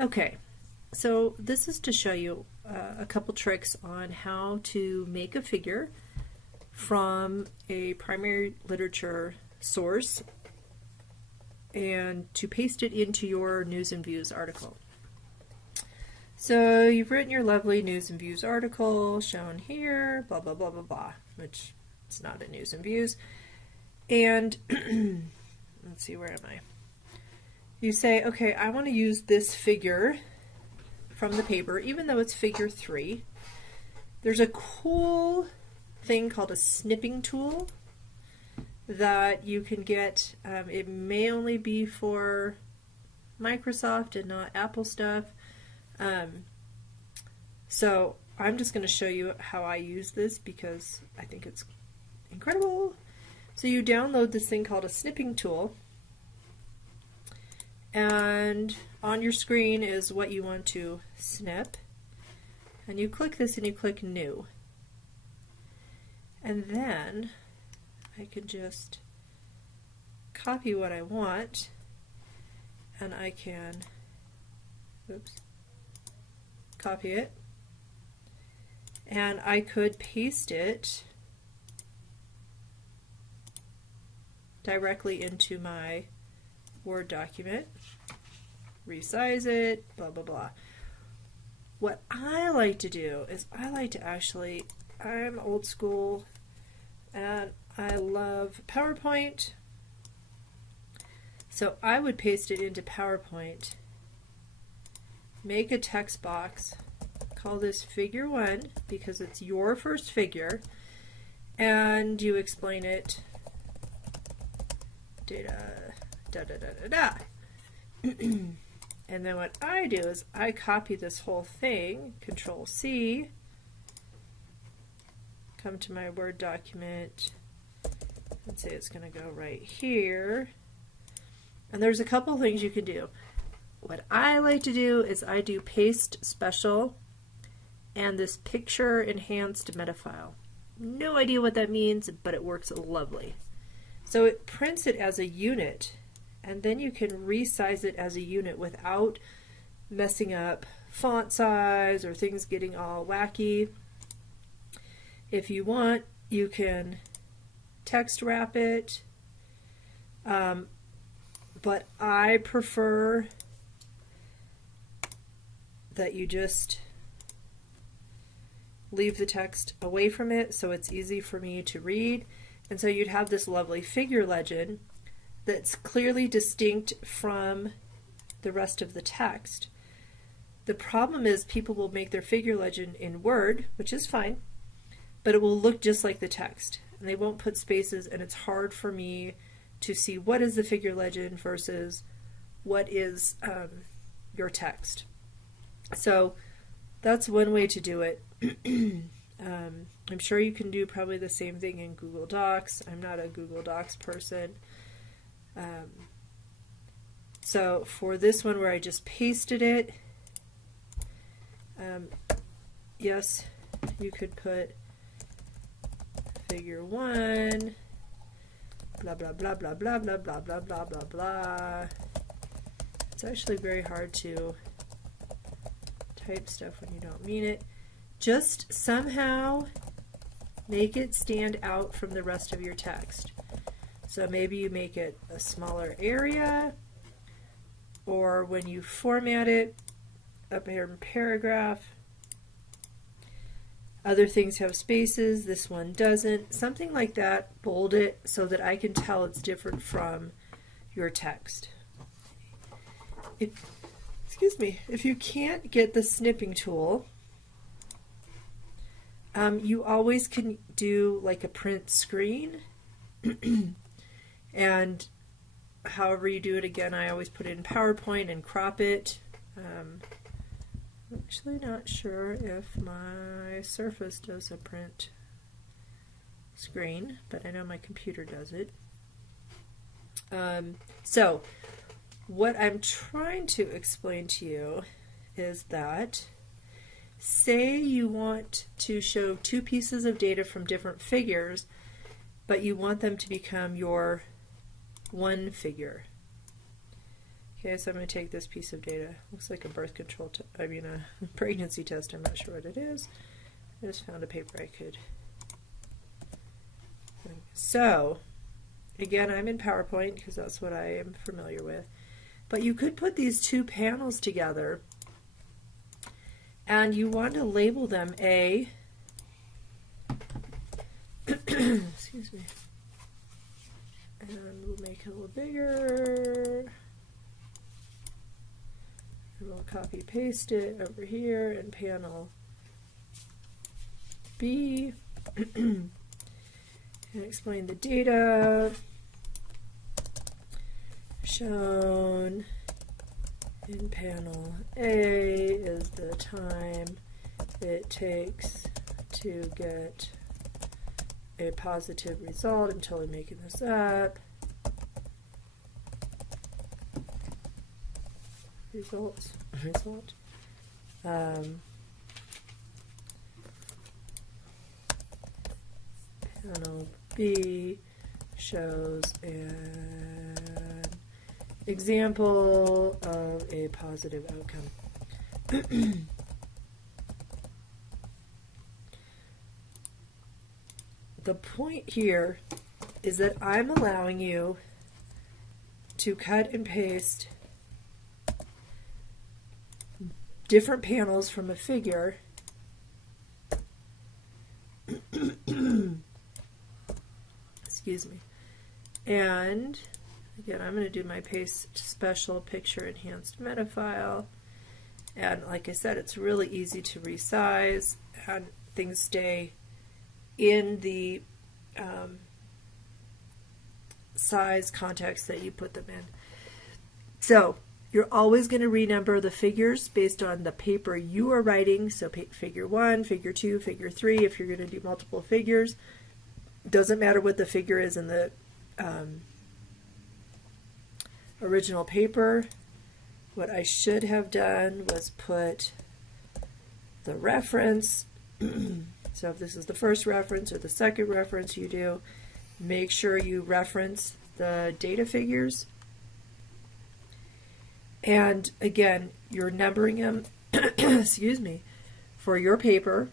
Okay, so this is to show you a couple tricks on how to make a figure from a primary literature source and to paste it into your News and Views article. So you've written your lovely News and Views article shown here, blah, blah, blah, blah, blah, which it's not a News and Views. And let's see, where am I? You say, okay, I want to use this figure from the paper, even though it's figure 3. There's a cool thing called a snipping tool that you can get. It may only be for Microsoft and not Apple stuff. So I'm just going to show you how I use this because I think it's incredible. So you download this thing called a snipping tool, and on your screen is what you want to snip, and you click this and you click New, and then I can just copy what I want, and I can copy it, and I could paste it directly into my Word document, resize it, blah, blah, blah. What I like to do is I like to actually, I'm old school and I love PowerPoint. So I would paste it into PowerPoint, make a text box, call this figure 1 because it's your first figure, and you explain it, data, da da da da da. And then what I do is I copy this whole thing, Control-C, come to my Word document, and say it's going to go right here. And there's a couple things you can do. What I like to do is I do paste special and this picture enhanced meta file. No idea what that means, but it works lovely. So it prints it as a unit, and then you can resize it as a unit without messing up font size or things getting all wacky. If you want, you can text wrap it, but I prefer that you just leave the text away from it so it's easy for me to read. And so you'd have this lovely figure legend that's clearly distinct from the rest of the text. The problem is people will make their figure legend in Word, which is fine, but it will look just like the text. And they won't put spaces, and it's hard for me to see what is the figure legend versus what is your text. So that's one way to do it. I'm sure you can do probably the same thing in Google Docs. I'm not a Google Docs person. So for this one where I just pasted it, yes, you could put figure 1, blah, blah, blah, blah, blah, blah, blah, blah, blah, blah, blah. It's actually very hard to type stuff when you don't mean it. Just somehow make it stand out from the rest of your text. So maybe you make it a smaller area, or when you format it up here in paragraph, other things have spaces, this one doesn't. Something like that, bold it so that I can tell it's different from your text. Excuse me, if you can't get the snipping tool, you always can do like a print screen. And however you do it, again, I always put it in PowerPoint and crop it. I'm actually not sure if my Surface does a print screen, but I know my computer does it. So what I'm trying to explain to you is that say you want to show two pieces of data from different figures, but you want them to become your one figure. Okay, so I'm going to take this piece of data. Looks like a birth control, a pregnancy test. I'm not sure what it is. I just found a paper I could. So, again, I'm in PowerPoint because that's what I am familiar with. But you could put these two panels together, and you want to label them A. Excuse me. And we'll make it a little bigger. And we'll copy paste it over here in panel B and explain the data shown in panel A is the time it takes to get a positive result. I'm totally making this up. Result. Panel B shows an example of a positive outcome. The point here is that I'm allowing you to cut and paste different panels from a figure excuse me, and again I'm going to do my paste special picture enhanced meta file, and like I said, it's really easy to resize and things stay in the size context that you put them in. So you're always going to renumber the figures based on the paper you are writing. So figure 1, figure 2, figure 3, if you're going to do multiple figures. Doesn't matter what the figure is in the original paper. What I should have done was put the reference. So if this is the first reference or the second reference you do, make sure you reference the data figures. And again, you're numbering them, excuse me, for your paper.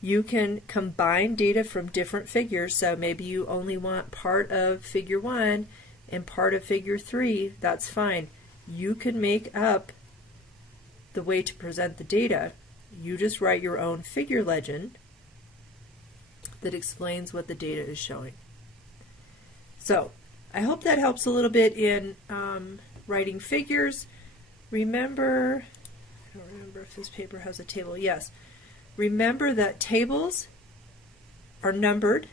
You can combine data from different figures. So maybe you only want part of figure 1 and part of figure 3. That's fine. You can make up the way to present the data. You just write your own figure legend that explains what the data is showing. So I hope that helps a little bit in writing figures. Remember, I don't remember if this paper has a table. Yes. Remember that tables are numbered.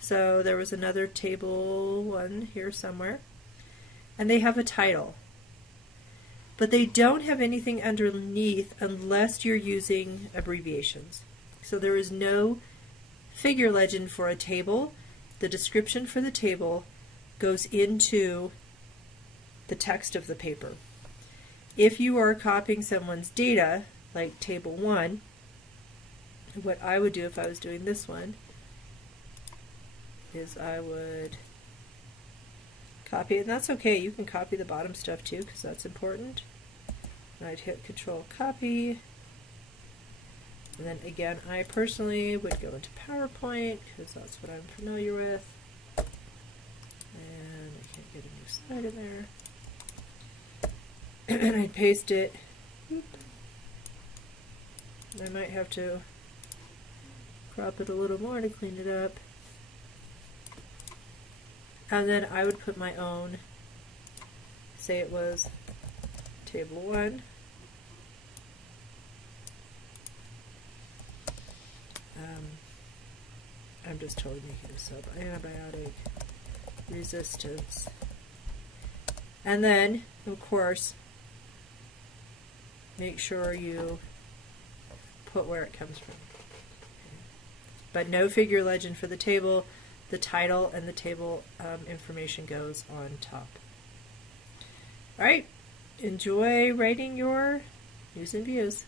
So there was another table 1 here somewhere. And they have a title. But they don't have anything underneath unless you're using abbreviations. So there is no figure legend for a table. The description for the table goes into the text of the paper. If you are copying someone's data, like table 1, what I would do if I was doing this one is I would copy it, and that's okay, you can copy the bottom stuff too because that's important. And I'd hit Control Copy, and then again I personally would go into PowerPoint because that's what I'm familiar with, and I can't get a new slide in there. And I'd paste it. I might have to crop it a little more to clean it up. And then I would put my own, say it was table 1. I'm just totally making this up. Antibiotic resistance. And then, of course, make sure you put where it comes from. But no figure legend for the table. The title and the table information goes on top. All right, enjoy writing your news and views.